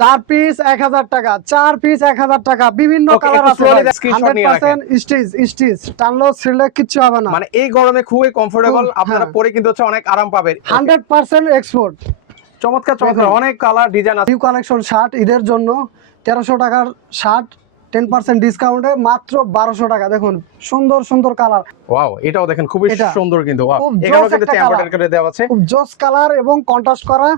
চার পিস এক হাজার টাকা। চার পিস এক হাজার টাকা। বিভিন্ন কালার আছে স্টিচ স্টিচ টানলো ছিঁড়লে কিচ্ছু হবে না। মানে এই গরমে খুবই কমফোর্টেবল আপনারা হ্যাঁ। পরে কিন্তু হচ্ছে অনেক আরাম পাবেন। হান্ড্রেড পার্সেন্ট এক্সপোর্ট চমৎকার চমৎকার। অনেক কালার ডিজাইন আছে। নিউ কালেকশন শার্ট ঈদের জন্য তেরোশো টাকার শার্ট টেন পার্সেন্ট ডিসকাউন্টে মাত্র বারোশো টাকা। দেখুন সুন্দর সুন্দর কালার ওয়াও এটাও দেখেন খুবই সুন্দর কিন্তু খুব জোস দেওয়া আছে। খুব কালার এবং কন্ট্রাস্ট করা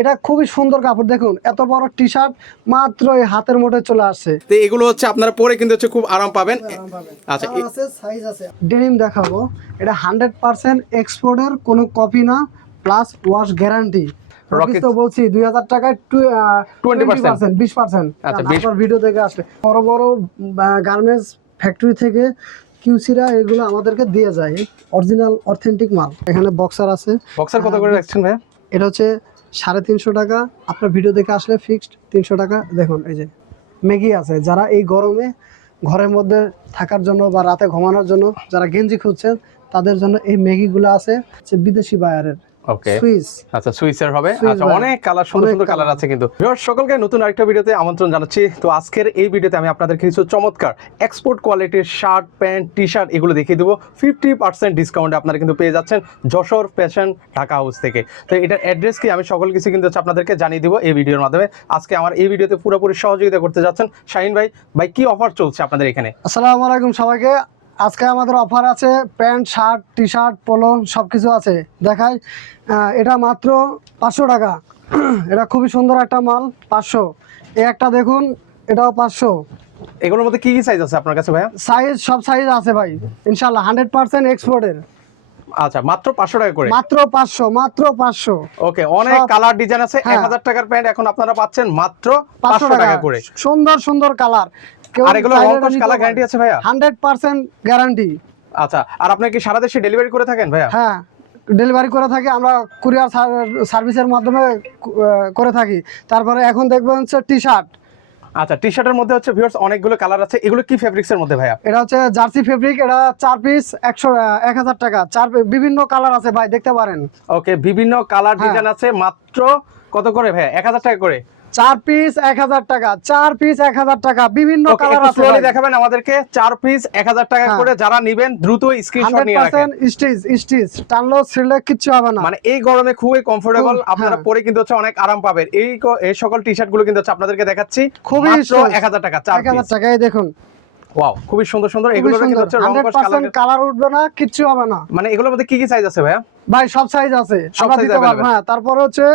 এটা খুবই সুন্দর কাপড়। দেখুন এত বড় টি শার্ট মাত্র এই হাতের মোটে চলে আসছে। তো এগুলো হচ্ছে আপনারা পরে কিন্তু হচ্ছে খুব আরাম পাবেন। আচ্ছা সাইজ আছে ডেনিম দেখাবো। এটা হান্ড্রেড পার্সেন্ট এক্সপোর্টের কোনো কপি না প্লাস ওয়াশ গ্যারান্টি Rocket- তো বলছি দুই হাজার টাকায় 20% পার্সেন্ট বিশ পার্সেন্ট আচ্ছা, আপনার ভিডিও আসলে। বড় বড় গার্মেন্টস ফ্যাক্টরি থেকে কিউসিরা এগুলো আমাদেরকে দিয়ে যায়। অরিজিনাল অথেন্টিক মাল। এখানে বক্সার আছে। বক্সার কত করে রাখছেন ভাই এটা হচ্ছে সাড়ে তিনশো টাকা। আপনার ভিডিও দেখে আসলে ফিক্সড তিনশো টাকা। দেখুন এই যে ম্যাগি আছে। যারা এই গরমে ঘরের মধ্যে থাকার জন্য বা রাতে ঘুমানোর জন্য যারা গেঞ্জি খুঁজছেন তাদের জন্য এই ম্যাগিগুলো আছে। বিদেশি বায়ারের ওকে সুইস। আচ্ছা সুইসের হবে। আচ্ছা অনেক কালার সুন্দর সুন্দর কালার। আছে কিন্তু। সকলকে নতুন আরেকটা ভিডিওতে আমন্ত্রণ জানাচ্ছি। তো আজকের এই ভিডিওতে আমি আপনাদের কিছু চমৎকার এক্সপোর্ট কোয়ালিটির শার্ট প্যান্ট টি শার্ট এগুলো দেখিয়ে দেবো। ফিফটি পার্সেন্ট ডিসকাউন্টে আপনারা কিন্তু পেয়ে যাচ্ছেন যশোর ফ্যাশন ঢাকা হাউস থেকে। তো এটার অ্যাড্রেস কি? আমি সকল কিছু কিন্তু হচ্ছে আপনাদেরকে জানিয়ে দিব এই ভিডিওর মাধ্যমে। আজকে আমার এই ভিডিওতে পুরোপুরি সহযোগিতা করতে যাচ্ছেন শাহিন ভাই। ভাই কি অফার চলছে আপনাদের এখানে? আসসালামু আলাইকুম সবাইকে। আজকে আমাদের অফার আছে pant shirt T shirt polo সব কিছু আছে। দেখাই এটা মাত্র পাঁচশো টাকা। এটা খুবই সুন্দর একটা মাল পাঁচশো। এই একটা দেখুন এটাও পাঁচশো। এগুলোর মধ্যে কি কি সাইজ আছে আপনার কাছে ভাইয়া? সাইজ সব সাইজ আছে ভাই। ইনশাল্লাহ হান্ড্রেড পার্সেন্ট এক্সপোর্টের আচ্ছা মাত্র পাঁচশো টাকা করে? মাত্র পাঁচশো মাত্র পাঁচশো। ওকে অনেক কালার ডিজাইন আছে। হ্যাঁ। টাকার প্যান্ট এখন আপনারা পাচ্ছেন মাত্র পাঁচশো পাঁচশো টাকা করে। সুন্দর সুন্দর কালার আর এগুলো কালার গ্যারান্টি আছে ভাইয়া? গ্যারান্টি আচ্ছা আর আপনি কি সারা দেশে ডেলিভারি করে থাকেন ভাইয়া? হ্যাঁ ডেলিভারি করে থাকি আমরা কুরিয়ার সার্ভিসের মাধ্যমে করে থাকি। তারপরে এখন দেখবেন হচ্ছে টি শার্ট আচ্ছা টি শার্টের মধ্যে হচ্ছে ভিউয়ার্স অনেকগুলো কালার আছে। এগুলো কি ফেব্রিক্স এর মধ্যে ভাইয়া? এটা হচ্ছে জার্সি ফেব্রিক এটা চার পিস একশো এক হাজার টাকা। চার বিভিন্ন কালার আছে ভাই দেখতে পারেন। ওকে বিভিন্ন কালার হ্যাঁ। ডিজাইন আছে। মাত্র কত করে ভাইয়া? এক হাজার টাকা করে? চার পিস এক হাজার টাকা। চার পিস এক হাজার টাকা। বিভিন্ন কালার আছে দেখাবেন আমাদেরকে। চার পিস এক হাজার টাকা হ্যাঁ। করে যারা নিবেন দ্রুত স্ক্রিনশট নিয়ে রাখেন। স্টিচ স্টিচ টানলো ছিঁড়লে কিচ্ছু হবে না। মানে এই গরমে খুবই কমফোর্টেবল আপনারা হ্যাঁ। পরে কিন্তু হচ্ছে অনেক আরাম পাবেন। এই এই সকল টি শার্টগুলো কিন্তু হচ্ছে আপনাদেরকে দেখাচ্ছি। খুবই এক হাজার টাকা চার হাজার পিস টাকা এই দেখুন। ওয়াও খুবই সুন্দর সুন্দর। এগুলো কিন্তু হচ্ছে রং কালার উঠবে না কিচ্ছু হবে না। মানে এগুলোর মধ্যে কি কি সাইজ আছে ভাইয়া? ভাই সব সাইজ আছে। সব। হ্যাঁ তারপরে হচ্ছে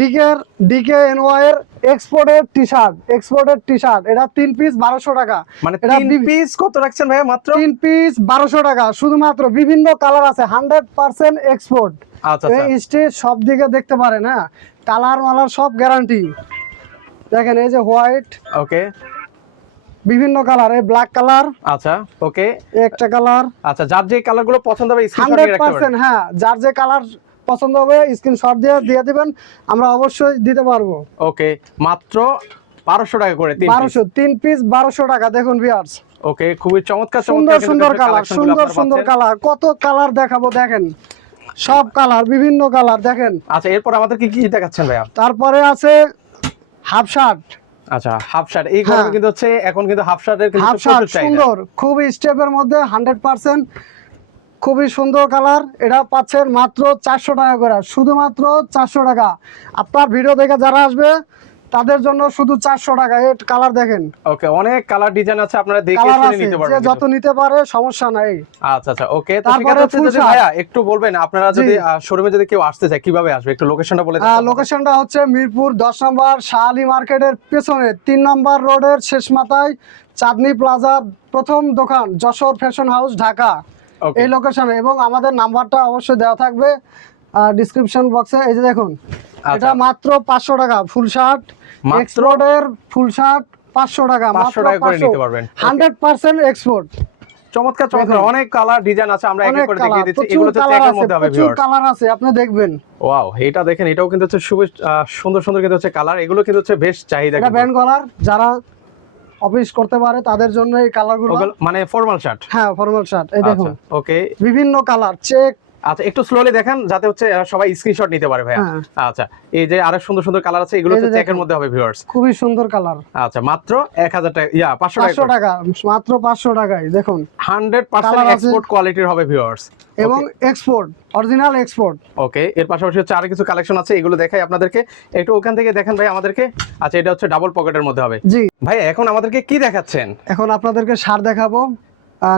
ডিকের ডিকে এর এক্সপোর্টের টি শার্ট এক্সপোর্টের টি শার্ট এটা তিন পিস বারোশো টাকা। মানে তিন পিস কত রাখছেন ভাইয়া মাত্র? তিন পিস বারোশো টাকা। শুধুমাত্র বিভিন্ন কালার আছে হান্ড্রেড পার্সেন্ট এক্সপোর্ট এই স্টেজ সব দিকে দেখতে পারেন হ্যাঁ? কালার মালার সব গ্যারান্টি দেখেন এই যে হোয়াইট ওকে বিভিন্ন কালার এই ব্ল্যাক কালার আচ্ছা ওকে একটা কালার আচ্ছা যার যে কালারগুলো পছন্দ হবে স্ক্রিনশট হান্ড্রেড নিয়ে রাখতে পারেন। পার্সেন্ট হ্যাঁ। যার যে কালার পছন্দ হবে স্ক্রিনশট দিয়ে দিয়ে দিবেন আমরা অবশ্যই দিতে পারব। ওকে মাত্র বারোশো টাকা করে বারোশো তিন পিস বারোশো টাকা দেখুন ভিয়ার্স ওকে খুবই চমৎকার সুন্দর সুন্দর কালার সুন্দর সুন্দর কালার কত কালার দেখাবো দেখেন। সব কালার বিভিন্ন কালার দেখেন। আচ্ছা এরপর আমাদের কি কি দেখাচ্ছেন ভাইয়া? তারপরে আছে হাফ শার্ট আচ্ছা হাফ শার্ট এই হ্যাঁ। কিন্তু হচ্ছে এখন কিন্তু হাফ শার্টের কিন্তু হাফ শার্ট সুন্দর খুবই স্টেপের মধ্যে হান্ড্রেড পার্সেন্ট খুবই সুন্দর কালার। এটা পাচ্ছেন মাত্র চারশো টাকা করে। শুধুমাত্র চারশো টাকা। আপনার ভিডিও দেখে যারা আসবে তাদের জন্য শুধু চারশো টাকা। এই কালার দেখেন। ওকে অনেক কালার ডিজাইন আছে আপনারা দেখে শুনে নিতে পারবেন যত নিতে পারে সমস্যা নাই। আচ্ছা আচ্ছা ওকে তারপরে যদি। ভাইয়া একটু বলবেন আপনারা যদি শোরুমে যদি কেউ আসতে চায় কীভাবে আসবে? একটু লোকেশনটা বলে দিন লোকেশনটা হচ্ছে মিরপুর দশ নম্বর শাহালি মার্কেটের পেছনে তিন নম্বর রোডের শেষ মাথায় চাঁদনি প্লাজার প্রথম দোকান যশোর ফ্যাশন হাউস ঢাকা। এই লোকেশনে এবং আমাদের নাম্বারটা অবশ্যই দেওয়া থাকবে ডিসক্রিপশন বক্সে এই যে দেখুন এটা মাত্র পাঁচশো টাকা ফুল শার্ট আচ্ছা। এক্সপোর্টের ফুল শার্ট পাঁচশো টাকা 500 টাকা করে নিতে পারবেন। হান্ড্রেড পার্সেন্ট এক্সপোর্ট চমৎকার চমৎকার। অনেক কালার ডিজাইন আছে আমরা এক এক করে দেখিয়ে দিচ্ছি। এগুলো কালার চেকের মধ্যে হবে প্রচুর ভিউয়ার্স কালার আছে আপনি দেখবেন। ওয়াও এটা দেখেন এটাও কিন্তু হচ্ছে সুন্দর সুন্দর কিন্তু হচ্ছে কালার এগুলো কিন্তু হচ্ছে বেশ চাহিদা এটা ব্যান্ড কলার যারা অফিস করতে পারে তাদের জন্য এই কালারগুলো মানে ফর্মাল শার্ট হ্যাঁ ফর্মাল শার্ট এই দেখুন। ওকে বিভিন্ন কালার চেক আচ্ছা একটু স্লোলি দেখান যাতে হচ্ছে সবাই স্ক্রিনশট নিতে পারে ভাইয়া। হ্যাঁ। আচ্ছা এই যে আরও সুন্দর সুন্দর কালার আছে এগুলো হচ্ছে চেকের মধ্যে হবে ভিউয়ার্স খুবই সুন্দর কালার আচ্ছা মাত্র এক হাজার টাকা ইয়া পাঁচশো পাঁচশো টাকা টাকা মাত্র পাঁচশো টাকায় দেখুন। হান্ড্রেড পার্সেন্ট Colour আছে। এক্সপোর্ট কোয়ালিটির হবে ভিউয়ার্স এবং এক্সপোর্ট অরিজিনাল এক্সপোর্ট ওকে এর পাশাপাশি হচ্ছে আরও কিছু কালেকশন আছে এগুলো দেখাই আপনাদেরকে। একটু ওখান থেকে দেখেন ভাই আমাদেরকে। আচ্ছা এটা হচ্ছে ডাবল পকেটের মধ্যে হবে। জি। ভাই এখন আমাদেরকে কি দেখাচ্ছেন? এখন আপনাদেরকে শার্ট দেখাবো।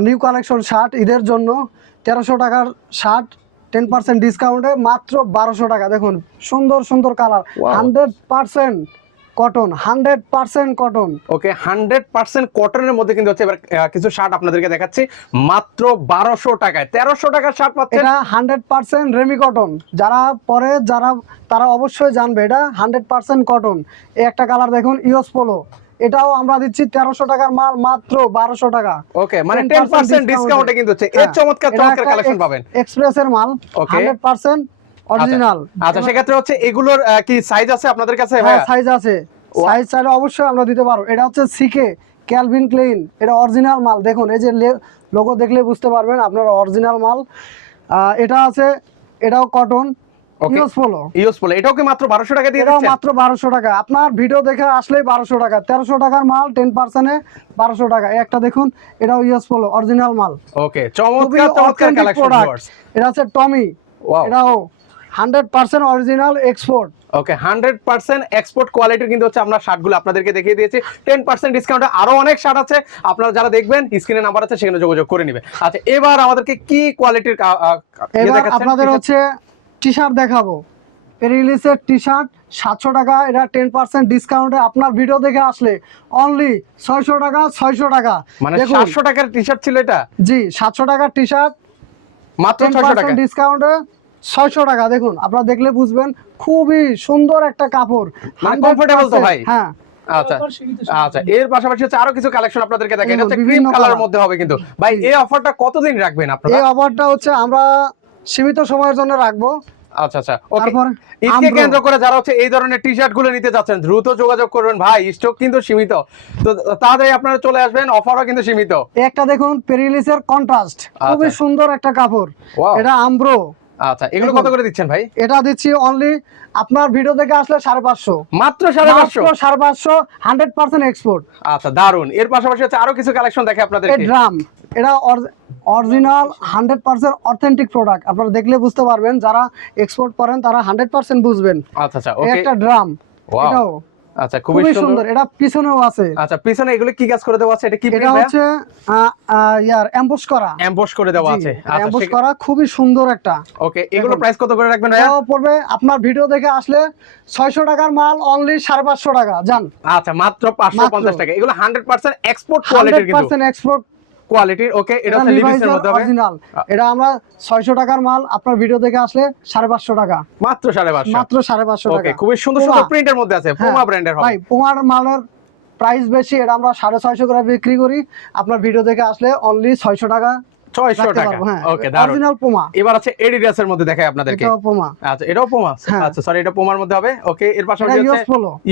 নিউ কালেকশন শার্ট ঈদের জন্য। তেরোশো টাকার শার্ট টেন পার্সেন্ট ডিসকাউন্টে মাত্র বারোশো টাকা। দেখুন সুন্দর সুন্দর colour hundred percent cotton hundred percent cotton okay hundred percent কটনের মধ্যে কিন্তু হচ্ছে এবার কিছু শার্ট আপনাদেরকে দেখাচ্ছি। মাত্র বারোশো টাকায়। তেরোশো টাকার শার্ট পাচ্ছেন? এটা হান্ড্রেড পার্সেন্ট রেমি কটন যারা পরে যারা তারা অবশ্যই জানবে এটা হান্ড্রেড পার্সেন্ট কটন এই একটা কালার দেখুন ইউএস পোলো এটাও আমরা দিচ্ছি তেরোশো টাকার মাল মাত্র বারোশো টাকা। ওকে মানে টেন পার্সেন্ট ডিসকাউন্টে কিন্তু হচ্ছে। এর হ্যাঁ, চমৎকার চমৎকার কালেকশন পাবেন। এক্সপ্রেসের মাল হান্ড্রেড পার্সেন্ট অরিজিনাল আচ্ছা। সেক্ষেত্রে হচ্ছে এগুলোর কি সাইজ আছে আপনাদের কাছে হ্যাঁ সাইজ আছে। সাইজ চাইলে অবশ্যই আমরা দিতে পারব এটা হচ্ছে সিকে ক্যালভিন ক্লেইন এটা অরিজিনাল মাল। দেখুন এই যে লোগো দেখলে বুঝতে পারবেন আপনার অরিজিনাল মাল। এটা আছে এটাও কটন Okay. পোলো ইউজ বলে এটাও কি মাত্র বারোশো টাকা দিয়ে দিচ্ছেন? মাত্র বারোশো টাকা। আপনার ভিডিও দেখে আসলেই বারোশো টাকা। তেরোশো টাকার মাল টেন পার্সেন্টে বারোশো টাকা। একটা দেখুন এটাও ইউজ পোলো অরিজিনাল মাল। ওকে চমৎকার চমৎকার কালেকশন এটা হচ্ছে টমি এটাও hundred percent original export okay hundred percent export কোয়ালিটির কিন্তু হচ্ছে আমরা শার্টগুলো। আপনাদেরকে দেখিয়ে দিয়েছি। টেন পার্সেন্ট ডিসকাউন্টে আরও অনেক শার্ট আছে। আপনারা যারা দেখবেন স্ক্রিনে নাম্বার আছে সেখানে যোগাযোগ করে নেবে আচ্ছা এবার আমাদেরকে কি কোয়ালিটির আপনাদের হচ্ছে টি শার্ট দেখাবো। রিলিজের টি শার্ট সাতশো টাকা এটা টেন পার্সেন্ট ডিসকাউন্টে আপনার ভিডিও দেখে আসলে। অনলি ছয়শো টাকা ছয়শো টাকা। মানে সাতশো টাকার টি শার্ট ছিল এটা? জি সাতশো টাকার টি শার্ট মাত্র টেন ছয়শো টাকা ডিসকাউন্টে ছয়শো টাকা। দেখুন আপনারা দেখলে বুঝবেন খুবই সুন্দর একটা কাপড়। মানে 100% comfortable তো ভাই? হ্যাঁ। আচ্ছা আচ্ছা এর পাশাপাশি হচ্ছে আরও কিছু কালেকশন আপনাদেরকে দেখেন এটা বিভিন্ন ক্রিম কালারের মধ্যে হবে কিন্তু। ভাই এই অফারটা কতদিন রাখবেন আপনারা? এই অফারটা হচ্ছে আমরা সীমিত সময়ের জন্য রাখব। আচ্ছা আচ্ছা ওকে ঈদকে কেন্দ্র করে যারা হচ্ছে এই ধরনের টি শার্টগুলো নিতে যাচ্ছেন দ্রুত যোগাযোগ করবেন। ভাই স্টক কিন্তু সীমিত। তো তাড়াতাড়ি আপনারা চলে আসবেন অফারও কিন্তু সীমিত। একটা দেখুন পেরিলিসের কন্ট্রাস্ট খুবই আচ্ছা। সুন্দর একটা কাপড়। এটা আমব্রো আচ্ছা এগুলো কত করে দিচ্ছেন ভাই? এটা দিচ্ছি অনলি আপনার ভিডিও দেখে আসলে সাড়ে পাঁচশো। মাত্র সাড়ে পাঁচশো? সাড়ে পাঁচশো হান্ড্রেড পার্সেন্ট এক্সপোর্ট আচ্ছা দারুণ এর পাশাপাশি হচ্ছে আরও কিছু কালেকশন দেখে আপনাদের ড্রাম এটা original hundred percent authentic product আপনারা দেখলে বুঝতে পারবেন যারা এক্সপোর্ট করেন তারা হান্ড্রেড পার্সেন্ট বুঝবেন। আচ্ছা আচ্ছা একটা ড্রাম এটাও আচ্ছা খুবই সুন্দর। এটা পিছনেও আছে। আচ্ছা পিছনে এগুলো কি কাজ করে দেওয়া আছে? এটা কি এটা হচ্ছে ইয়ার এম্বোস করা। এমবোস করে দেওয়া আছে। আচ্ছা করা খুবই সুন্দর একটা। ওকে এগুলো প্রাইস কত করে রাখবেন ভাইয়া? পড়বে আপনার ভিডিও দেখে আসলে ছয়শো টাকার মাল অনলি সাড়ে পাঁচশো টাকা জান। আচ্ছা মাত্র পাঁচশো পঞ্চাশ মাত্র। টাকা। এগুলো হান্ড্রেড পার্সেন্ট এক্সপোর্ট কোয়ালিটির কিন্তু। পার্সেন্ট এক্সপোর্ট কোয়ালিটির ওকে এটা হচ্ছে লিভিসের মধ্যে হবে। অরিজিনাল এটা আমরা ছয়শো টাকার মাল আপনার ভিডিও দেখে আসলে সাড়ে পাঁচশো টাকা। মাত্র সাড়ে পাঁচশো। মাত্র সাড়ে পাঁচশো ওকে টাকা। খুবই সুন্দর সুন্দর প্রিন্টের মধ্যে আছে হ্যাঁ, পুমা ব্র্যান্ডের হবে। ভাই পুমার মালের প্রাইস বেশি এটা আমরা সাড়ে ছয়শো করে বিক্রি করি। আপনার ভিডিও দেখে আসলে অনলি ছয়শো টাকা ছয়শো রাখতে টাকা। হ্যাঁ। ওকে দারুণ অরিজিনাল পুমা এবার আছে এডিডাস এর মধ্যে দেখাই আপনাদেরকে। এটাও পুমা আচ্ছা এটাও পোমা হ্যাঁ। আচ্ছা সরি এটা পোমার মধ্যে হবে। ওকে এর এটা পাশাপাশি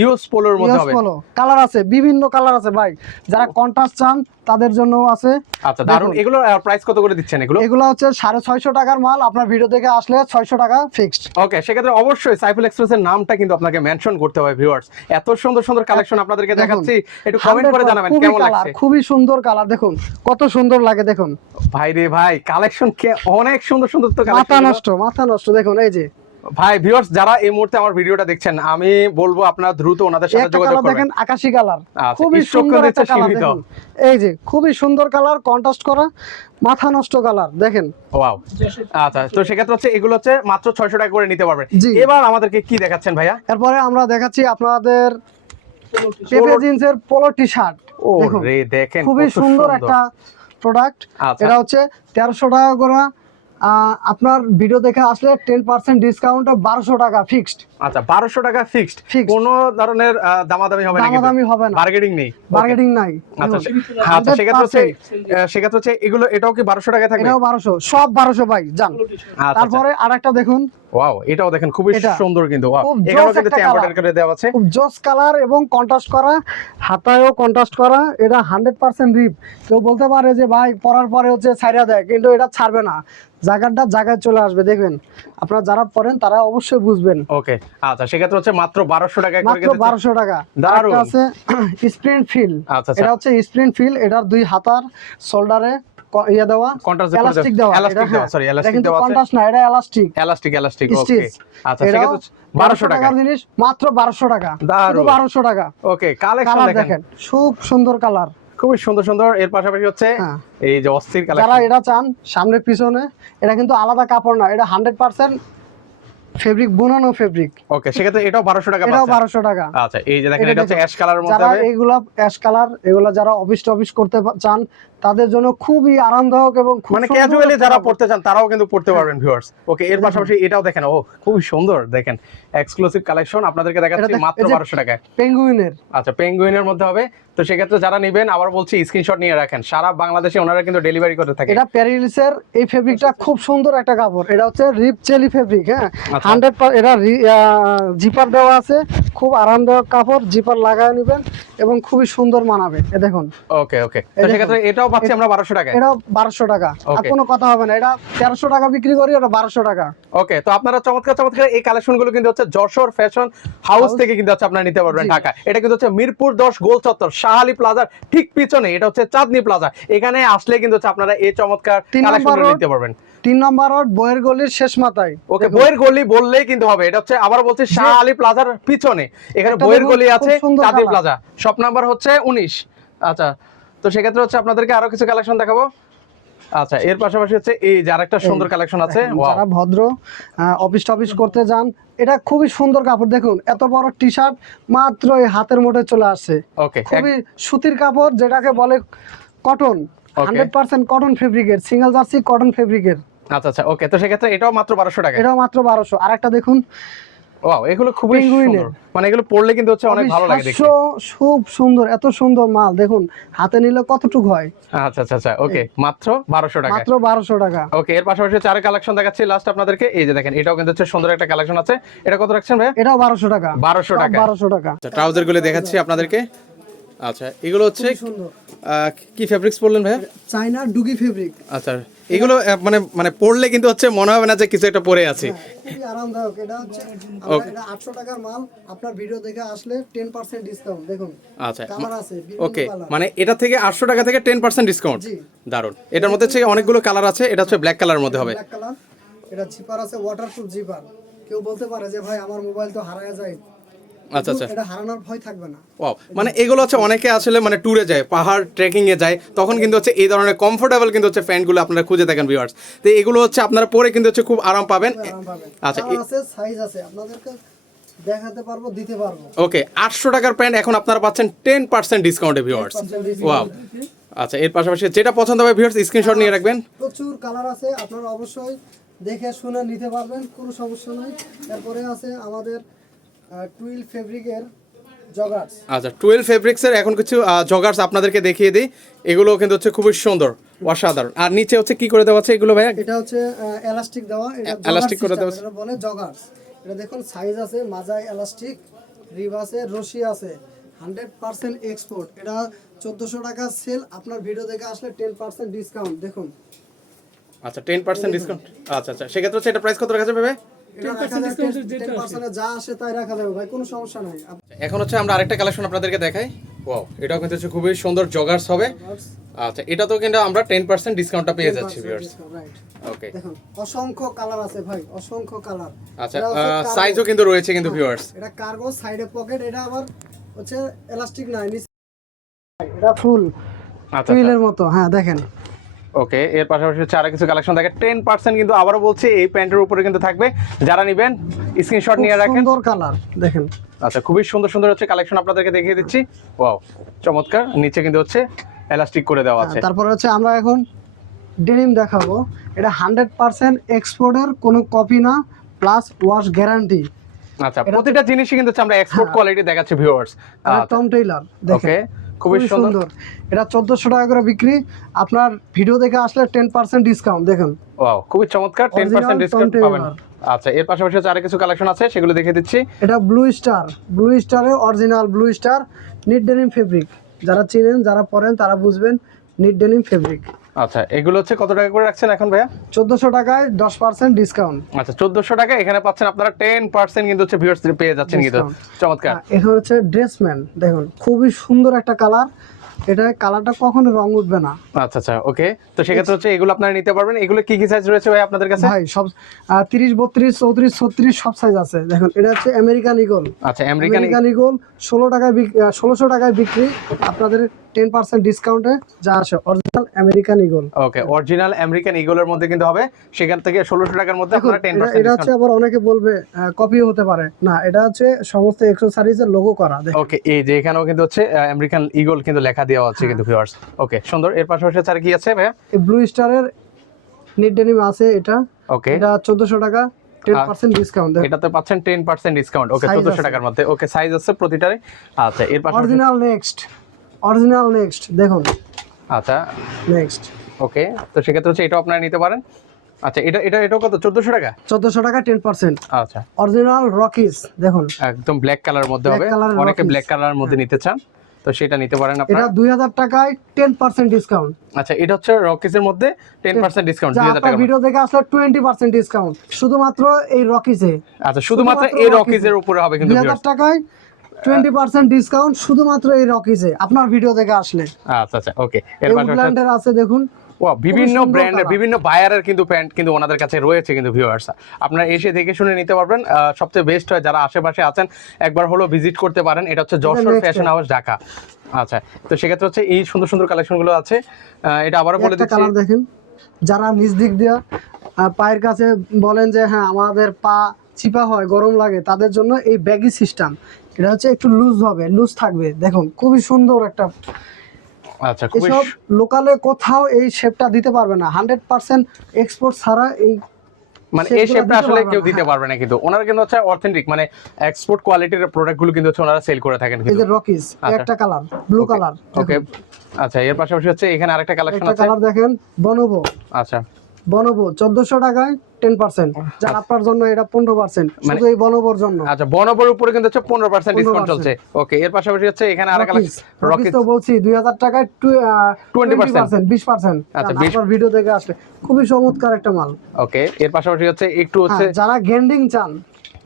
ইউএস পোলোর মধ্যে হবে। পোলো কালার আছে বিভিন্ন কালার আছে ভাই। যারা কন্ট্রাস্ট চান তাদের জন্য আছে। আচ্ছা দারুণ এগুলো প্রাইস কত করে দিচ্ছেন এগুলো? এগুলো হচ্ছে সাড়ে ছয়শো টাকার মাল। আপনার ভিডিও দেখে আসলে ছয়শো টাকা ফিক্সড ওকে সেক্ষেত্রে অবশ্যই সাইফুল এক্সপ্রেসের নামটা কিন্তু আপনাকে মেনশন করতে হবে ভিউয়ার্স এত সুন্দর সুন্দর কালেকশন আপনাদেরকে দেখাচ্ছি। একটু কমেন্ট করে জানাবেন কেমন লাগছে? খুবই সুন্দর কালার দেখুন। কত সুন্দর লাগে দেখুন। ভাই রে ভাই কালেকশন কে অনেক সুন্দর সুন্দর তো মাথা নষ্ট মাথা নষ্ট দেখুন এই যে। ভাই ভিউয়ার্স যারা এই মুহূর্তে আমার ভিডিওটা দেখছেন আমি বলব আপনারা দ্রুত ওনাদের সাথে যোগাযোগ করবেন। দেখেন আকাশি কালার আচ্ছা, খুবই সুন্দর একটা কালার। এই যে খুবই সুন্দর কালার কন্ট্রাস্ট করা মাথা নষ্ট কালার দেখেন। ওয়াও আচ্ছা তো সেক্ষেত্রে হচ্ছে এগুলো হচ্ছে মাত্র ছয়শো টাকা করে নিতে পারবেন। এবার আমাদেরকে কি দেখাচ্ছেন ভাইয়া? এরপরে আমরা দেখাচ্ছি আপনাদের পেপে জিন্সের পোলো টি শার্ট ও রে দেখেন খুবই সুন্দর একটা প্রোডাক্ট আচ্ছা। এটা হচ্ছে তেরোশো টাকা করে আপনার ভিডিও দেখে আসলে টেন পার্সেন্ট ডিসকাউন্ট বারোশো টাকা ফিক্সড আচ্ছা বারোশো টাকা ফিক্সড। কোনো ধরনের দামাদামি হবে না দামাদামি হবে না। বার্গেটিং নেই। মার্কেটিং নাই। আচ্ছা হ্যাঁ, আচ্ছা সেক্ষেত্রে হচ্ছে সেক্ষেত্রে হচ্ছে এগুলো এটাও কি বারোশো টাকায় থাকবে? এটাও বারোশো। সব বারোশো ভাই যান। আচ্ছা, আচ্ছা। তারপরে আরেকটা দেখুন। ওয়াও এটাও দেখেন খুবই এটা। সুন্দর কিন্তু এখানেও কিন্তু করে দেওয়া আছে। খুব জোস কালার এবং কন্ট্রাস্ট করা হাতায়ও কন্ট্রাস্ট করা এটা হান্ড্রেড পার্সেন্ট রিপ কেউ বলতে পারে যে ভাই পরার পরে হচ্ছে ছাইরা দেয় কিন্তু এটা ছাড়বে না। জায়গাটা জায়গায় চলে আসবে দেখবেন। আপনারা যারা পড়েন তারা অবশ্যই বুঝবেন। ওকে আচ্ছা সেক্ষেত্রে হচ্ছে মাত্র করে মাত্র টাকা। আছে স্প্রিন্ট ফিল। আচ্ছা, আচ্ছা। এটা হচ্ছে স্প্রিন্ট ফিল এটার দুই হাতার শোল্ডারে ইয়ে দেওয়া এলাস্টিক দেওয়া। দেওয়া। দেওয়া, হ্যাঁ, sorry, এটা elastic কিন্তু দেওয়া কন্ট্রাস্ট না এটা এলাস্টিক এলাস্টিক এলাস্টিক ওকে আচ্ছা সেক্ষেত্রে বারোশো টাকা। জিনিস মাত্র বারোশো টাকা। দারুণ। বারোশো টাকা। ওকে কালেকশন দেখেন। দেখেন খুব সুন্দর কালার খুবই সুন্দর সুন্দর। এর পাশাপাশি হচ্ছে হ্যাঁ। এই যে অস্থির যারা এটা চান সামনে পিছনে এটা কিন্তু আলাদা কাপড় না এটা হান্ড্রেড পার্সেন্ট ফেব্রিক বোনানো ফেব্রিক ওকে সেক্ষেত্রে এটাও 1200 টাকা এটাও পাচ্ছেন। বারোশো টাকা। আচ্ছা এই যে দেখেন এটা এটা হচ্ছে অ্যাশ কালার মধ্যে যারা এগুলা অ্যাশ কালার এগুলা যারা অফিস টফিস করতে চান তাদের জন্য খুবই আরামদায়ক এবং মানে ক্যাজুয়ালি যারা পড়তে চান তারাও কিন্তু পড়তে পারবেন ভিউয়ার্স ওকে এর পাশাপাশি এটাও দেখেন ও খুবই সুন্দর দেখেন। এক্সক্লুসিভ কালেকশন আপনাদেরকে দেখাচ্ছি মাত্র এই যে- বারোশো টাকায়। পেঙ্গুইনের আচ্ছা পেঙ্গুইনের মধ্যে হবে। তো সেক্ষেত্রে যারা নেবেন আবার বলছি স্ক্রিনশট নিয়ে রাখেন। সারা বাংলাদেশে ওনারা কিন্তু ডেলিভারি করতে থাকে। এটা প্যারিলিসের এই ফেব্রিকটা খুব সুন্দর একটা কাপড়। এটা হচ্ছে রিপ চেলি ফেব্রিক হ্যাঁ? আচ্ছা। হান্ড্রেড এটা জিপার দেওয়া আছে। খুব আরামদায়ক কাপড় জিপার লাগায় নেবেন এবং খুবই সুন্দর মানাবে। এ দেখুন। ওকে ওকে তো দেখুন। এটাও পাচ্ছি আমরা বারোশো টাকায়। এটা বারোশো টাকা। আর কোনো কথা হবে না এটা তেরোশো টাকা বিক্রি করি এটা বারোশো টাকা। ওকে তো আপনারা চমৎকার চমৎকার এই কালেকশনগুলো কিন্তু হচ্ছে যশোর ফ্যাশন হাউস থেকে কিন্তু হচ্ছে আপনারা নিতে পারবেন। ঢাকা এটা কিন্তু হচ্ছে মিরপুর দশ গোল চত্বর শাহালি প্লাজার ঠিক পিছনে এটা হচ্ছে চাঁদনি প্লাজা এখানে আসলে কিন্তু হচ্ছে আপনারা এই চমৎকার তিন নম্বর কালেকশনগুলো নিতে পারবেন। তিন নম্বর রোড বইয়ের গলির শেষ মাথায়। ওকে বইয়ের গলি বললেই কিন্তু হবে এটা হচ্ছে আবার বলছি শাহ আলী প্লাজার পিছনে। এখানে বইয়ের গলি আছে চাঁদনি প্লাজা শপ নাম্বার হচ্ছে উনিশ। আচ্ছা তো সেক্ষেত্রে হচ্ছে আপনাদেরকে আরও কিছু কালেকশন দেখাবো। আচ্ছা এর পাশাপাশি হচ্ছে এই যে আরেকটা সুন্দর কালেকশন আছে যারা ভদ্র অফিস টফিস করতে যান এটা খুবই সুন্দর কাপড়। দেখুন এত বড় টি শার্ট মাত্র এই হাতের মুঠে চলে আসছে। ওকে খুবই সুতির কাপড় যেটাকে বলে কটন হান্ড্রেড পার্সেন্ট কটন ফেব্রিকের সিঙ্গেল জার্সি কটন ফেব্রিকের আচ্ছা আচ্ছা ওকে তো সেক্ষেত্রে এটাও মাত্র বারোশো টাকা এটাও মাত্র বারোশো। আর একটা দেখুন ওয়াও এগুলো খুবই সুন্দর। মানে এগুলো পড়লে কিন্তু হচ্ছে অনেক ভালো লাগে দেখতে। খুব সুন্দর এত সুন্দর মাল। দেখুন হাতে নিলে কতটুকু হয়? আচ্ছা আচ্ছা আচ্ছা ওকে মাত্র বারোশো টাকা মাত্র বারোশো টাকা। ওকে এর পাশাপাশি হচ্ছে আরেক কালেকশন দেখাচ্ছি লাস্ট আপনাদেরকে। এই যে দেখেন এটাও কিন্তু হচ্ছে সুন্দর একটা কালেকশন আছে। এটা কত রাখছেন ভাই এটাও বারোশো টাকা। বারোশো টাকা বারোশো টাকা। আচ্ছা ট্রাউজারগুলো দেখাচ্ছি আপনাদেরকে। আচ্ছা এগুলো হচ্ছে কি ফেব্রিক্স বললেন ভাইয়া? চাইনা ডুগি ফেব্রিক আচ্ছা এগুলো মানে মানে পরলে কিন্তু হচ্ছে মনে হবে না যে কিছু একটা পরে আছে। খুবই আরামদায়ক। এটা হচ্ছে আটশো টাকার মাল আপনার ভিডিও দেখে আসলে টেন পার্সেন্ট ডিসকাউন্ট দেখুন। আচ্ছা কালার আছে ওকে মানে এটা থেকে আটশো টাকা থেকে টেন পার্সেন্ট ডিসকাউন্ট জি। দারুণ এটার মধ্যে হচ্ছে অনেকগুলো কালার আছে এটা হচ্ছে ব্ল্যাক কালারের মধ্যে হবে। ব্ল্যাক কালার এটা জিপার আছে ওয়াটারপ্রুফ জিপার কেউ বলতে পারে যে ভাই আমার মোবাইল তো হারায় যায়। আচ্ছা আচ্ছা। এটা হারানোর ভয় থাকবে না। ওয়াও মানে এগুলো হচ্ছে অনেকে আসলে মানে ট্যুরে যায় পাহাড় ট্রেকিং এ যায় তখন কিন্তু হচ্ছে এই ধরনের কমফোর্টেবল কিন্তু হচ্ছে প্যান্টগুলো আপনারা খুঁজে থাকেন ভিউয়ার্স তো এগুলো হচ্ছে আপনারা পরে কিন্তু হচ্ছে খুব আরাম পাবেন। আচ্ছা সাইজ আছে আপনাদেরকে দেখাতে পারব দিতে পারব। ওকে আটশো টাকার প্যান্ট এখন আপনারা পাচ্ছেন টেন পার্সেন্ট ডিসকাউন্টে ভিউয়ার্স 10% ওয়াও আচ্ছা এর পাশাপাশি যেটা পছন্দ হবে ভিউয়ার্স স্ক্রিনশট নিয়ে রাখবেন। প্রচুর কালার আছে আপনারা অবশ্যই দেখে শুনে নিতে পারবেন কোনো সমস্যা নাই। তারপরে আছে আমাদের টুইল ফেব্রিকের জগার্স। আচ্ছা টুয়েলভ ফেব্রিক্সের এখন কিছু জগার্স আপনাদেরকে দেখিয়ে দিই। এগুলো কিন্তু হচ্ছে খুবই সুন্দর অসাধারণ। আর নিচে হচ্ছে কি করে দেওয়া আছে এগুলো ভাইয়া? এটা হচ্ছে এলাস্টিক দেওয়া এটা এ- করে দেওয়া এটা বলে জগার্স। এটা দেখুন সাইজ আছে মাজায় এলাস্টিক রিব আছে রশি আছে। হান্ড্রেড পার্সেন্ট এক্সপোর্ট এটা চোদ্দোশো টাকা সেল আপনার ভিডিও দেখে আসলে টেন পার্সেন্ট ডিসকাউন্ট দেখুন। আচ্ছা টেন পার্সেন্ট ডিসকাউন্ট আচ্ছা আচ্ছা সেক্ষেত্রে হচ্ছে এটা প্রাইস কত রাখা যাবে ভাই এখন হচ্ছে আমরা আরেকটা কালেকশন আপনাদেরকে দেখাই। ওয়াও এটাও কিন্তু হচ্ছে খুবই সুন্দর জগার্স হবে। আচ্ছা এটা তো কিন্তু আমরা টেন পার্সেন্ট ডিসকাউন্টটা পেয়ে যাচ্ছি ভিউয়ার্স ওকে দেখুন অসংখ্য কালার আছে ভাই অসংখ্য কালার আচ্ছা সাইজও কিন্তু রয়েছে কিন্তু ভিউয়ার্স এটা কার্গো সাইডে পকেট এটা আবার হচ্ছে এলাস্টিক নাই এটা ফুল আচ্ছা টুইলের মতো হ্যাঁ দেখেন। ওকে এর পাশাপাশি হচ্ছে আরও কিছু কালেকশন থাকে। টেন পার্সেন্ট কিন্তু আবারও বলছি এই প্যান্টের উপরে কিন্তু থাকবে। যারা নেবেন স্ক্রিনশট নিয়ে রাখেন। সুন্দর কালার দেখেন। আচ্ছা খুবই সুন্দর সুন্দর হচ্ছে কালেকশন আপনাদেরকে দেখিয়ে দিচ্ছি। ওয়াও চমৎকার। নিচে কিন্তু হচ্ছে এলাস্টিক করে দেওয়া আছে। তারপরে হচ্ছে আমরা এখন ডেনিম দেখাবো। এটা হান্ড্রেড পার্সেন্ট এক্সপোর্টের কোনো কপি না প্লাস ওয়াশ গ্যারান্টি আচ্ছা প্রতিটা জিনিসই কিন্তু আমরা এক্সপোর্ট কোয়ালিটি দেখাচ্ছি ভিউয়ার্স টম টেইলার দেখেন। ওকে খুবই সুন্দর। এটা চোদ্দশো টাকা করে বিক্রি। আপনার ভিডিও দেখে আসলে টেন পার্সেন্ট ডিসকাউন্ট দেখেন। ওয়াও খুবই চমৎকার টেন পার্সেন্ট ডিসকাউন্ট পাবেন। আচ্ছা এর পাশাপাশি আরও কিছু কালেকশন আছে সেগুলো দেখে দিচ্ছি। এটা ব্লু স্টার ব্লু স্টারের original blue star knit denim fabric যারা চিনেন যারা পরেন তারা বুঝবেন নিট ডেনিম ফেব্রিক আচ্ছা এগুলো হচ্ছে কত টাকা করে রাখছেন এখন ভাইয়া? চোদ্দশো টাকায় দশ পার্সেন্ট ডিসকাউন্ট আচ্ছা চোদ্দশো টাকা এখানে পাচ্ছেন আপনারা টেন পার্সেন্ট কিন্তু হচ্ছে ভিউয়ার্স পেয়ে যাচ্ছেন কিন্তু। চমৎকার। এখানে হচ্ছে ড্রেসম্যান দেখুন খুবই সুন্দর একটা কালার এটা কালারটা কখনো রং উঠবে না। আচ্ছা আচ্ছা ওকে। তো সেক্ষেত্রে হচ্ছে এগুলো আপনারা নিতে পারবেন। এগুলো কি কি সাইজ রয়েছে ভাই আপনাদের কাছে? ভাই সব তিরিশ বত্রিশ চৌত্রিশ ছত্রিশ সব সাইজ আছে। দেখুন এটা হচ্ছে আমেরিকান ইগল আচ্ছা আমেরিকান ইগল ষোলো টাকায় ষোলোশো টাকায় বিক্রি। আপনাদের টেন পার্সেন্ট ডিসকাউন্টে যা আসে original American Eagle okay original American ইগলের মধ্যে কিন্তু হবে। সেখান থেকে ষোলোশো টাকার মধ্যে আপনারা টেন এটা- পার্সেন্ট এটা হচ্ছে আবার অনেকে বলবে কপিও হতে পারে। না এটা হচ্ছে সমস্ত এক্সেসরিজের লোগো করা ওকে এই যে এখানেও কিন্তু হচ্ছে আমেরিকান ইগল কিন্তু লেখা দেওয়া হচ্ছে কিন্তু ভিউয়ার্স ওকে সুন্দর। এর পাশাপাশি আর কি আছে ভাইয়া? ব্লু স্টারের নিট ডেনিম আছে এটা। ওকে এটা চোদ্দশো টাকা টেন আর- পার্সেন্ট ডিসকাউন্ট এটাতে পাচ্ছেন ten percent discount okay Size চোদ্দশো আছে। টাকার মধ্যে। ওকে সাইজ আছে প্রতিটারে আচ্ছা এর পাশাপাশি অরিজিনাল নেক্সট অরিজিনাল নেক্সট দেখুন। আচ্ছা। নেক্সট ওকে তো সেক্ষেত্রে হচ্ছে এটাও আপনারা নিতে পারেন। আচ্ছা এটা এটা এটা কত? চোদ্দশো টাকা? চোদ্দশো টাকা টেন পার্সেন্ট আচ্ছা। অরিজিনাল রকিস দেখুন। একদম ব্ল্যাক কালার মধ্যে হবে। অনেকে। ব্ল্যাক কালারের মধ্যে নিতে চান। তো সেটা নিতে পারেন আপনারা। এটা 2000 টাকায় টেন পার্সেন্ট ডিসকাউন্ট আচ্ছা এটা হচ্ছে রকিসের মধ্যে টেন পার্সেন্ট ডিসকাউন্ট যা দুই হাজার আপনার টাকা ভিডিও দেখে আসলে টোয়েন্টি পার্সেন্ট ডিসকাউন্ট শুধুমাত্র এই রকিজে আচ্ছা শুধুমাত্র এই রকিজের রকিসের উপরে হবে কিন্তু দুই হাজার viewers। টাকায় টোয়েন্টি পার্সেন্ট ডিসকাউন্ট শুধুমাত্র এই রকিজে আপনার ভিডিও দেখে আসলে। আচ্ছা আচ্ছা ওকে এর আছে দেখুন। ও বিভিন্ন ব্র্যান্ডের। বিভিন্ন বায়ারের কিন্তু প্যান্ট কিন্তু ওনাদের কাছে রয়েছে কিন্তু ভিউয়ার্স আপনারা এসে দেখে শুনে নিতে পারবেন সবচেয়ে বেস্ট হয় যারা আশেপাশে আছেন একবার হলো ভিজিট করতে পারেন। এটা হচ্ছে যশোর ফ্যাশন হাউস ঢাকা। আচ্ছা তো সেক্ষেত্রে হচ্ছে এই সুন্দর সুন্দর কালেকশনগুলো আছে। এটা আবারও বলে দিচ্ছি। কালার দেখেন। যারা নিজ দিক দিয়ে পায়ের কাছে বলেন যে হ্যাঁ আমাদের পা চিপা হয় গরম লাগে তাদের জন্য এই ব্যাগি সিস্টেম এটা হচ্ছে একটু লুজ হবে লুজ থাকবে। দেখুন খুবই সুন্দর একটা আচ্ছা এসব লোকালে কোথাও এই শেপটা দিতে পারবে না। হান্ড্রেড পার্সেন্ট এক্সপোর্ট ছাড়া এই মানে এই শেপটা আসলে কেউ দিতে হ্যাঁ। পারবে না কিন্তু। ওনারা কিন্তু হচ্ছে অথেন্টিক মানে এক্সপোর্ট কোয়ালিটির প্রোডাক্টগুলো কিন্তু হচ্ছে ওনারা সেল করে থাকেন এই যে রকিস আচ্ছা। একটা কালার ব্লু কালার ওকে আচ্ছা এর পাশাপাশি হচ্ছে এখানে আরেকটা কালেকশন আছে। কালার দেখেন বনবো আচ্ছা। বনবো চোদ্দশো টাকায় টেন পার্সেন্ট যার আপনার জন্য এটা পনেরো পার্সেন্ট মানে- শুধু এই বনবোর জন্য। আচ্ছা বনবর উপরে কিন্তু হচ্ছে পনেরো পার্সেন্ট ডিসকাউন্ট চলছে। ওকে এর পাশাপাশি হচ্ছে এখানে রকিস রকিস তো বলছি দুই হাজার টাকায় টোয়েন্টি পার্সেন্ট বিশ পার্সেন্ট আচ্ছা, 20 আপনার ভিডিও দেখে আসলে খুবই চমৎকার একটা মাল। ওকে এর পাশাপাশি হচ্ছে একটু হচ্ছে হ্যাঁ, যারা গেন্ডিং চান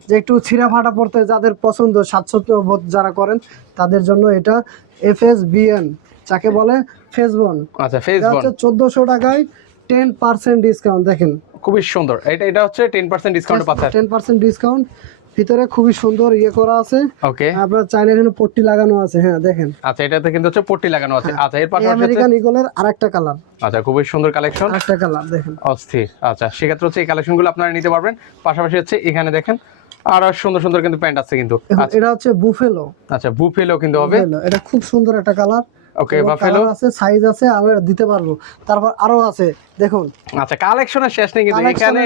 যে একটু ছিঁড়া ফাটা পড়তে যাদের পছন্দ স্বাচ্ছন্দ্য বোধ যারা করেন তাদের জন্য এটা এফ এস বিএন যাকে বলে ফেসবন আচ্ছা ফেসবন হচ্ছে চোদ্দশো টাকায় টেন পার্সেন্ট ডিসকাউন্ট দেখেন। খুবই সুন্দর। এটা এটা হচ্ছে টেন পার্সেন্ট ডিসকাউন্ট পাচ্ছে টেন পার্সেন্ট ডিসকাউন্ট ভিতরে খুবই সুন্দর ইয়ে করা আছে। ওকে আপনার চাইলে এখানে পট্টি লাগানো আছে। হ্যাঁ দেখেন। আচ্ছা এটাতে কিন্তু হচ্ছে পট্টি লাগানো আছে। আচ্ছা এর পাশাপাশি আমেরিকান ইগলের আরেকটা কালার আচ্ছা খুবই সুন্দর কালেকশন আরেকটা কালার দেখেন। অস্থির। আচ্ছা সেক্ষেত্রে হচ্ছে এই কালেকশনগুলো আপনারা নিতে পারবেন। পাশাপাশি হচ্ছে এখানে দেখেন আর সুন্দর সুন্দর কিন্তু প্যান্ট আছে কিন্তু। আচ্ছা। এটা হচ্ছে বুফেলো আচ্ছা বুফেলো কিন্তু হবে। এটা খুব সুন্দর একটা কালার ওকে বাফেলো আছে সাইজ আছে আমরা দিতে পারব। তারপর আরও আছে দেখুন। আচ্ছা কালেকশনের শেষ নেই কিন্তু এখানে।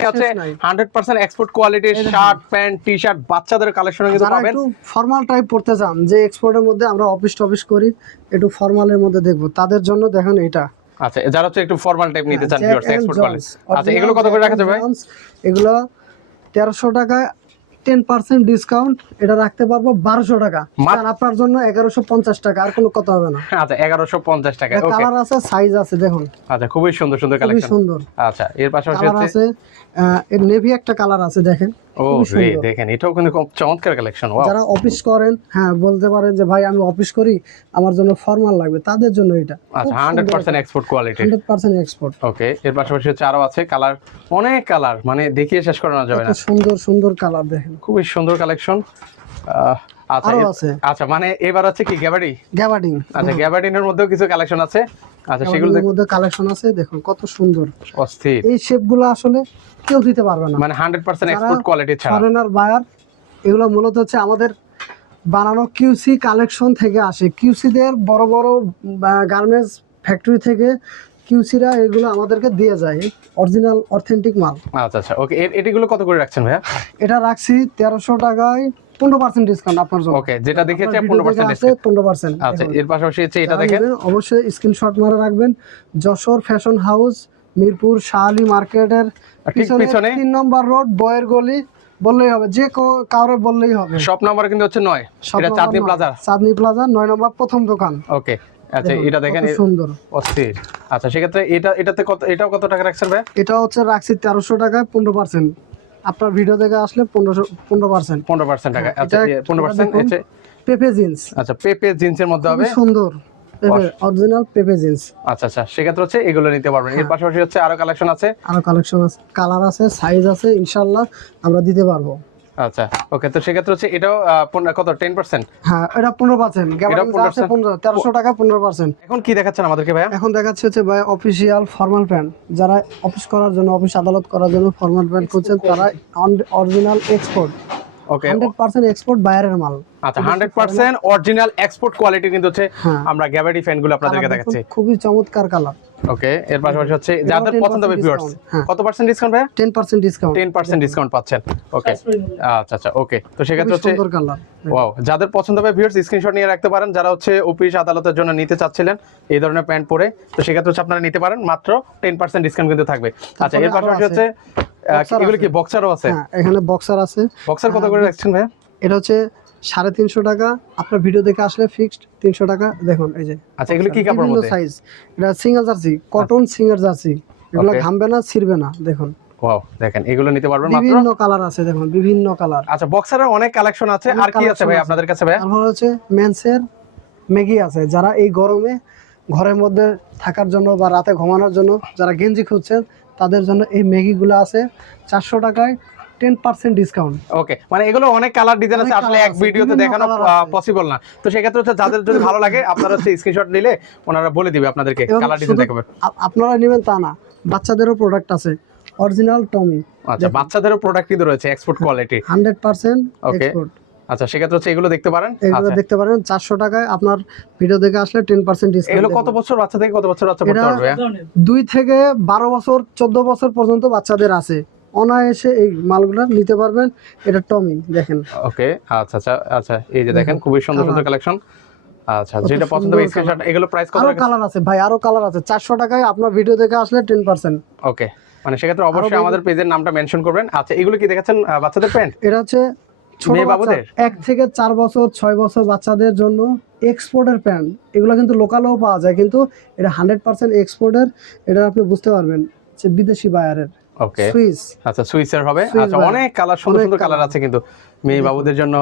হান্ড্রেড পার্সেন্ট এক্সপোর্ট কোয়ালিটির শার্ট প্যান্ট টি শার্ট বাচ্চাদের কালেকশন কিন্তু পাবেন। একটু ফর্মাল টাইপ পড়তে চান যে এক্সপোর্টের মধ্যে আমরা অফিস টফিস করি একটু ফর্মালের মধ্যে দেখব। তাদের জন্য দেখেন এটা। আচ্ছা যারা হচ্ছে একটু ফর্মাল টাইপ নিতে চান ভিউয়ার্স এক্সপোর্ট কোয়ালিটি আচ্ছা এগুলো কত করে রাখা যাবে? এগুলো তেরোশো টাকায় টেন পার্সেন্ট ডিসকাউন্ট এটা রাখতে পারব বারোশো টাকা। আপনার জন্য এগারোশো পঞ্চাশ টাকা আর কোনো কথা হবে না। আচ্ছা এগারোশো পঞ্চাশ টাকা কালার আছে সাইজ আছে দেখুন। আচ্ছা খুবই সুন্দর সুন্দর কালেকশন সুন্দর। আচ্ছা এর পাশাপাশি আছে। এর নেভি একটা কালার আছে দেখেন। ও। দেখেন এটাও কিন্তু খুব চমৎকার কালেকশন যারা অফিস করেন হ্যাঁ বলতে পারেন যে ভাই আমি অফিস করি আমার জন্য ফর্মাল লাগবে। তাদের জন্য এটা আচ্ছা hundred percent export quality hundred percent export okay এর পাশাপাশি হচ্ছে আরও আছে কালার অনেক কালার মানে দেখিয়ে শেষ করানো যাবে না। সুন্দর সুন্দর কালার দেখেন। খুবই সুন্দর কালেকশন আচ্ছা। আচ্ছা মানে এবার হচ্ছে কি গ্যাবাডি গ্যাবার্ডিং আচ্ছা গ্যাবার্ডিনের মধ্যেও কিছু কালেকশন আছে? আচ্ছা সেগুলো দেখ- মধ্যে কালেকশন আছে দেখুন কত সুন্দর। অস্থির। এই শেপগুলো আসলে কেউ দিতে পারবে না। মানে হান্ড্রেড পার্সেন্ট এক্সপোর্ট কোয়ালিটি ছাড়া। ফরেনার বায়ার এগুলো মূলত হচ্ছে আমাদের বানানো কিউসি কালেকশন থেকে আসে। কিউসিদের বড় বড় গার্মেন্টস ফ্যাক্টরি থেকে কিউসিরা এগুলো আমাদেরকে দিয়ে যায়। অরিজিনাল অথেন্টিক মাল। আচ্ছা আচ্ছা ওকে এটিগুলো কত করে রাখছেন ভাইয়া? এটা রাখছি তেরোশো টাকায় ডিসকাউন্ট আপনার জন্য। ওকে যেটা আচ্ছা এর পাশাপাশি হচ্ছে এটা দেখেন। অবশ্যই স্ক্রিনশট মারা রাখবেন। যশোর ফ্যাশন হাউস মিরপুর শাহালি মার্কেটের পিছনে নম্বর রোড বয়ের গলি বললেই হবে। যে কেউ- কাউরে বললেই হবে। শপ নাম্বার কিন্তু হচ্ছে এটা চাঁদনি। প্লাজা চাঁদনি প্লাজা নয় নম্বর প্রথম দোকান। ওকে আচ্ছা এটা দেখেন সুন্দর। অস্থির। আচ্ছা সেক্ষেত্রে এটা এটাতে কত এটাও কত টাকা রাখছেন ভাই? এটা হচ্ছে রাখছি তেরোশো পনেরো পার্সেন্ট আপনার ভিডিও দেখে আসলে পনেরোশো পনেরো পার্সেন্ট পনেরো পার্সেন্ট টাকা। আচ্ছা এটা- পনেরো পার্সেন্ট। পেপে জিন্স। আচ্ছা পেপে জিন্সের মধ্যে হবে? সুন্দর। অরিজিনাল পেপে জিন্স। আচ্ছা আচ্ছা সেক্ষেত্রে হচ্ছে এগুলো নিতে পারবেন। হ্যাঁ। এর পাশাপাশি হচ্ছে আরও কালেকশন আছে? আরও কালেকশন আছে কালার আছে সাইজ আছে ইনশাল্লাহ আমরা দিতে পারব। আচ্ছা ওকে তো সেক্ষেত্রে হচ্ছে এটাও কত টেন পার্সেন্ট হ্যাঁ এটা পনেরো পার্সেন্ট পনেরো তেরোশো টাকা পনেরো পার্সেন্ট এখন কি দেখাচ্ছেন আমাদেরকে ভাইয়া? এখন দেখাচ্ছে হচ্ছে ভাই অফিসিয়াল ফর্মাল প্যান্ট যারা অফিস করার জন্য অফিস আদালত করার জন্য ফর্মাল প্যান্ট খুঁজছেন তারা original export okay hundred percent export বাইরের মাল। আচ্ছা অরিজিনাল এক্সপোর্ট কোয়ালিটি কিন্তু হচ্ছে হ্যাঁ। আমরা ফ্যানগুলো আপনাদেরকে দেখাচ্ছি। খুবই চমৎকার কালার ওকে এর পাশাপাশি হচ্ছে যাদের পছন্দ হবে ভিউয়ার্স হ্যাঁ। কত percent discount ten percent discount ten percent discount পাচ্ছেন। ওকে আচ্ছা আচ্ছা ওকে তো সেক্ষেত্রে হচ্ছে সুন্দর কালার ওয়াও যাদের পছন্দ হবে ভিউয়ার্স স্ক্রিনশট নিয়ে রাখতে পারেন। যারা হচ্ছে অফিস আদালতের জন্য নিতে চাচ্ছিলেন এই ধরনের প্যান্ট পরে তো সেক্ষেত্রে হচ্ছে আপনারা নিতে পারেন। মাত্র টেন পার্সেন্ট ডিসকাউন্ট কিন্তু থাকবে। আচ্ছা এর পাশাপাশি হচ্ছে এগুলো কি আছে। বক্সারও আছে? হ্যাঁ এখানে বক্সার আছে। বক্সার কত করে রাখছেন ভাইয়া? এটা হচ্ছে সাড়ে তিনশো টাকা। আপনার ভিডিও দেখে আসলে ফিক্সড তিনশো টাকা। দেখুন এই যে আচ্ছা এগুলো কি মধ্যে? সাইজ এটা single jersey cotton single jersey এগুলো. ঘামবে না ছিড়বে না দেখুন। ওয়াও দেখেন এগুলো নিতে পারবেন মাত্র? বিভিন্ন কালার আছে দেখুন বিভিন্ন কালার আচ্ছা বক্সারের অনেক কালেকশন আছে। আর কি আছে ভাই আপনাদের কাছে ভাই? তারপর হচ্ছে মেন্সের আছে। যারা এই গরমে ঘরের মধ্যে থাকার জন্য বা রাতে ঘুমানোর জন্য যারা গেঞ্জি খুঁজছেন তাদের জন্য এই ম্যাগিগুলো আছে। চারশো টাকায় টেন পার্সেন্ট ডিসকাউন্ট ওকে মানে এগুলো অনেক কালার ডিজাইন আছে আসলে এক ভিডিওতে দেখানো পসিবল না। তো সেক্ষেত্রে হচ্ছে যাদের যদি ভালো লাগে আপনারা হচ্ছে স্ক্রিনশট নিলে ওনারা বলে দিবে আপনাদেরকে কালার ডিজাইন দেখাবে। আপনারা নেবেন তা না বাচ্চাদেরও প্রোডাক্ট আছে অরিজিনাল টমি আচ্ছা বাচ্চাদেরও প্রোডাক্ট কিন্তু রয়েছে export quality hundred percent Okay. আচ্ছা সেক্ষেত্রে হচ্ছে এগুলো দেখতে পারেন? এগুলো আচ্ছা। দেখতে পারেন চারশো টাকায় আপনার ভিডিও দেখে আসলে টেন পার্সেন্ট এগুলো কত বছর বাচ্চা থেকে কত বছর বাচ্চা পড়তে পারবে দুই থেকে বারো বছর চোদ্দ বছর পর্যন্ত বাচ্চাদের আছে। অনায়াসে এই মালগুলো নিতে পারবেন। এটা টমি দেখেন। ওকে আচ্ছা আচ্ছা আচ্ছা এই যে দেখেন খুবই সুন্দর সুন্দর কালেকশন আচ্ছা যেটা পছন্দ হবে স্ক্রিনশট এগুলো প্রাইস কত আরও কালার আছে ভাই আরও কালার আছে। চারশো টাকায় আপনার ভিডিও দেখে আসলে টেন পার্সেন্ট ওকে মানে সেক্ষেত্রে অবশ্যই আমাদের পেজের নামটা মেনশন করবেন। আচ্ছা এগুলো কি দেখাচ্ছেন বাচ্চাদের প্যান্ট এটা হচ্ছে ছোট বাবুদের? এক থেকে চার বছর ছয় বছর বাচ্চাদের জন্য এক্সপোর্টের প্যান্ট এগুলো কিন্তু লোকালেও পাওয়া যায় কিন্তু এটা হান্ড্রেড পার্সেন্ট এক্সপোর্টের এটা আপনি বুঝতে পারবেন যে বিদেশি বায়ারের ওকে সুইস আচ্ছা সুইসের হবে? আচ্ছা অনেক কালার সুন্দর সুন্দর কালার আছে কিন্তু মেয়ে বাবুদের জন্য।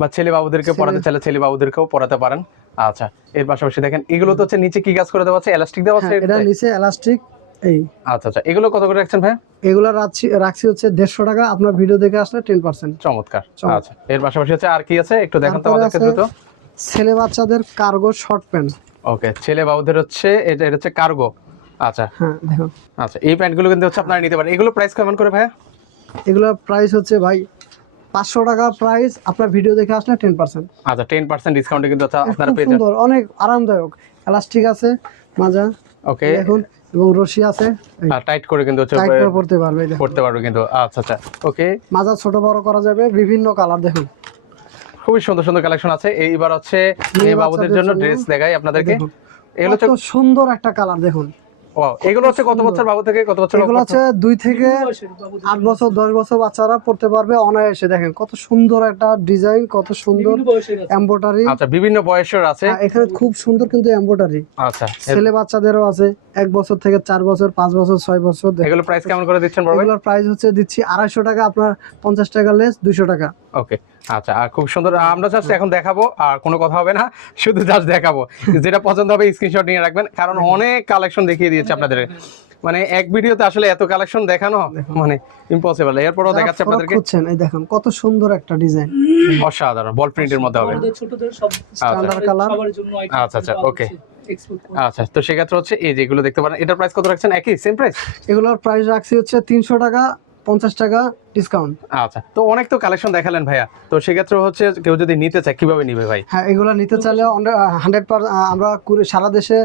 বা ছেলে বাবুদেরকে পড়াতে চাইলে ছেলে বাবুদেরকেও পড়াতে পারেন। আচ্ছা এর পাশাপাশি দেখেন এগুলো তো হচ্ছে নিচে কি কাজ করে দেওয়া আছে? এলাস্টিক দেওয়া আছে? হ্যাঁ, এটা নিচে এলাস্টিক এই। আচ্ছা আচ্ছা এগুলো কত করে রাখছেন ভাই? এগুলো রাখছি রাখছি হচ্ছে দেড়শো টাকা। আপনার ভিডিও দেখে আসলে টেন পার্সেন্ট চমৎকার। চমৎকার। আচ্ছা এর পাশাপাশি হচ্ছে আর কি আছে? একটু দেখান তো আমাদেরকে দ্রুত। ছেলে বাচ্চাদের কার্গো শর্ট প্যান্ট ওকে ছেলে বাবুদের হচ্ছে এটা এটা হচ্ছে কার্গো আচ্ছা। হ্যাঁ দেখুন আচ্ছা এই প্যান্টগুলো কিন্তু হচ্ছে আপনারা নিতে পারেন। এগুলো প্রাইস কেমন করে ভাইয়া? এগুলোর প্রাইস হচ্ছে ভাই পাঁচশো টাকা প্রাইস আপনার ভিডিও দেখে আসলে টেন পার্সেন্ট আচ্ছা টেন পার্সেন্ট ডিসকাউন্টে কিন্তু আপনারা পেয়ে সুন্দর অনেক আরামদায়ক। এলাস্টিক আছে মাজা ওকে দেখুন এবং রশি আছে। টাইট করে কিন্তু হচ্ছে টাইট করে পড়তে পারবে পড়তে পারবে কিন্তু। আচ্ছা আচ্ছা ওকে মাজা ছোট বড় করা যাবে বিভিন্ন কালার দেখুন। খুবই সুন্দর সুন্দর কালেকশন আছে। এইবার হচ্ছে মেয়ে বাবুদের জন্য ড্রেস দেখাই আপনাদেরকে। এগুলো সুন্দর একটা কালার দেখুন। এগুলো হচ্ছে কত বছর বাবু থেকে কত বছর এগুলো হচ্ছে দুই থেকে আট বছর দশ বছর বাচ্চারা পড়তে পারবে অনায়াসে। দেখেন কত সুন্দর একটা ডিজাইন কত সুন্দর এম্বোটারি আচ্ছা বিভিন্ন বয়সের আছে? এখানে খুব সুন্দর কিন্তু এম্বোটারি আচ্ছা ছেলে বাচ্চাদেরও আছে এক বছর থেকে চার বছর পাঁচ বছর ছয় বছর এগুলো প্রাইস কেমন করে দিচ্ছেন এগুলোর প্রাইস হচ্ছে দিচ্ছি আড়াইশো টাকা আপনার পঞ্চাশ টাকা লেস দুইশো টাকা। ওকে আচ্ছা আর খুব সুন্দর আমরা জাস্ট এখন দেখাবো আর কোনো কথা হবে না শুধু জাস্ট দেখাবো। যেটা পছন্দ হবে স্ক্রিনশট নিয়ে রাখবেন কারণ অনেক কালেকশন দেখিয়ে দিয়েছে। আপনাদের। মানে এক ভিডিওতে আসলে এত কালেকশন দেখানো মানে ইম্পসিবল এরপরও দেখাচ্ছি আপনাদেরকে। খুঁজছেন এই দেখেন কত সুন্দর একটা ডিজাইন অসাধারণ বল প্রিন্টের মধ্যে হবে। ছোটদের সব স্ট্যান্ডার্ড কালার সবার জন্য আচ্ছা, আচ্ছা, করে। আচ্ছা তো সেক্ষেত্রে হচ্ছে এই যেগুলো দেখতে পারেন এটার প্রাইস কত রাখছেন? একই সেম প্রাইস এগুলোর প্রাইস রাখছি হচ্ছে তিনশো টাকা পঞ্চাশ টাকা ডিসকাউন্ট আচ্ছা তো অনেক তো কালেকশন দেখালেন ভাইয়া। তো সেক্ষেত্রে হচ্ছে কেউ যদি নিতে চায় কীভাবে নিবে ভাই? হ্যাঁ এগুলো নিতে চাইলে হান্ড্রেড পার আমরা সারা দেশে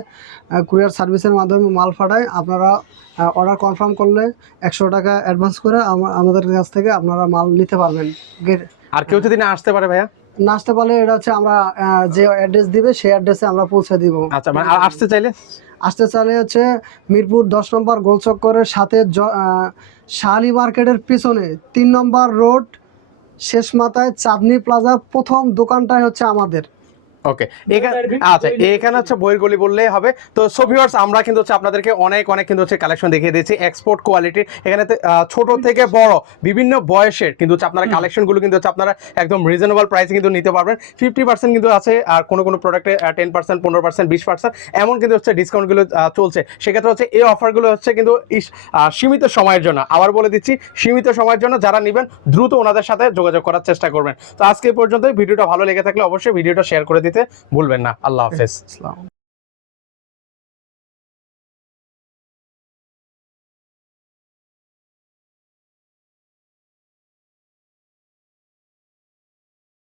কুরিয়ার সার্ভিসের মাধ্যমে মাল পাঠাই। আপনারা অর্ডার কনফার্ম করলে একশো টাকা অ্যাডভান্স করে আমাদের কাছ থেকে আপনারা মাল নিতে পারবেন। আর কেউ যদি না আসতে পারে ভাইয়া? না আসতে পারলে এটা হচ্ছে আমরা যে অ্যাড্রেস দিবে সেই অ্যাড্রেসে আমরা পৌঁছে দিব। আচ্ছা মানে আসতে চাইলে? আসতে চাইলে হচ্ছে মিরপুর দশ নম্বর গোলচক্করের সাথে শাহালি মার্কেটের পিছনে। তিন নম্বর রোড, শেষ মাথায় চাঁদনি প্লাজা প্রথম দোকানটাই হচ্ছে আমাদের। ওকে এখানে আচ্ছা এখানে হচ্ছে বইয়ের গলি বললেই হবে। তো সো ভিউয়ার্স আমরা কিন্তু হচ্ছে আপনাদেরকে অনেক অনেক কিন্তু হচ্ছে কালেকশন দেখিয়ে দিয়েছি। এক্সপোর্ট কোয়ালিটির এখানে ছোট থেকে বড় বিভিন্ন বয়সের কিন্তু হচ্ছে আপনারা কালেকশনগুলো কিন্তু হচ্ছে আপনারা একদম রিজনেবল প্রাইসে কিন্তু নিতে পারবেন। ফিফটি পার্সেন্ট কিন্তু আছে আর কোনো কোনো প্রোডাক্টে টেন পার্সেন্ট পনেরো পার্সেন্ট বিশ পার্সেন্ট এমন কিন্তু হচ্ছে ডিসকাউন্টগুলো চলছে। সেক্ষেত্রে হচ্ছে এই অফারগুলো হচ্ছে কিন্তু সীমিত সময়ের জন্য। আবার বলে দিচ্ছি সীমিত সময়ের জন্য যারা নেবেন দ্রুত ওনাদের সাথে যোগাযোগ করার চেষ্টা করবেন। তো আজকে এই পর্যন্ত ভিডিওটা ভালো লেগে থাকলে অবশ্যই ভিডিওটা শেয়ার করে দিতে ভুলবেন না। আল্লাহ হাফেজ।